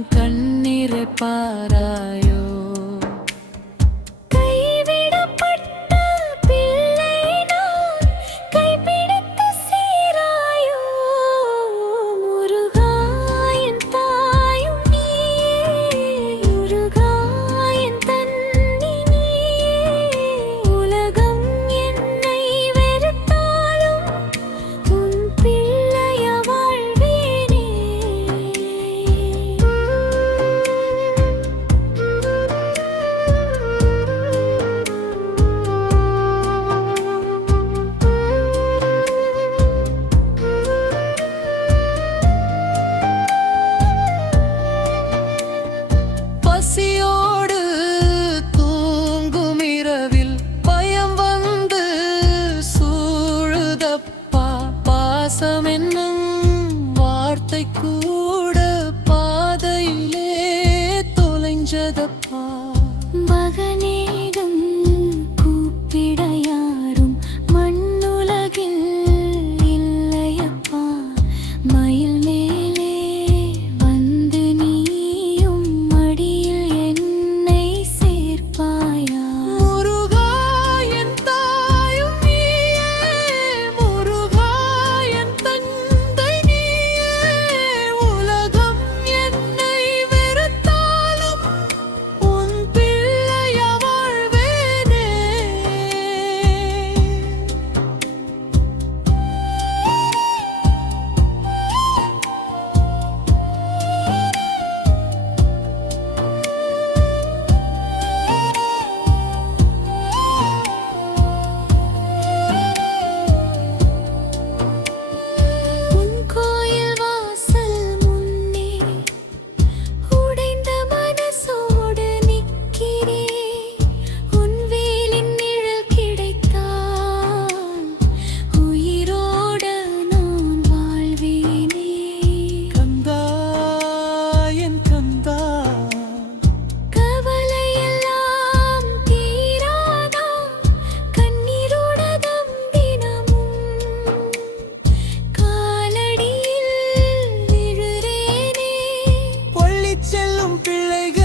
என் கண்ணீரை பாராயோ. பசியோடு தூங்கும் இரவில் பயம் வந்து சூழுதப்பா. பாசம் என்னும் வார்த்தை கூட பாதையிலே தொலைஞ்சதப்பா. மகனேகம் கூப்பிட யாரும் மண்ணுலகில் இல்லையப்பா. மயில் மேலே வந்து நீயும் மடியில் என்னை சேர்ப்பாயா. முருகா என் தாயும் நீயே, முருகா என் தந்தை நீயே. உலகம் என்னை வெறுத்தாலும் உன் பிள்ளையா வாழ்வேனே. உன் கோயில் வாசல் முன்னே உடைந்த மனசோடு நிற்கிறேன். உன் வேலின் நிழல் கிடைத்தால் உயிரோட நான் வாழ்வேனே. கந்தா என் கந்தா, கவலையெல்லாம் தீராதா கண்ணீரோட தினமும் காலடியில் விழுறேனே. பள்ளி செல்லும் பிள்ளைகள்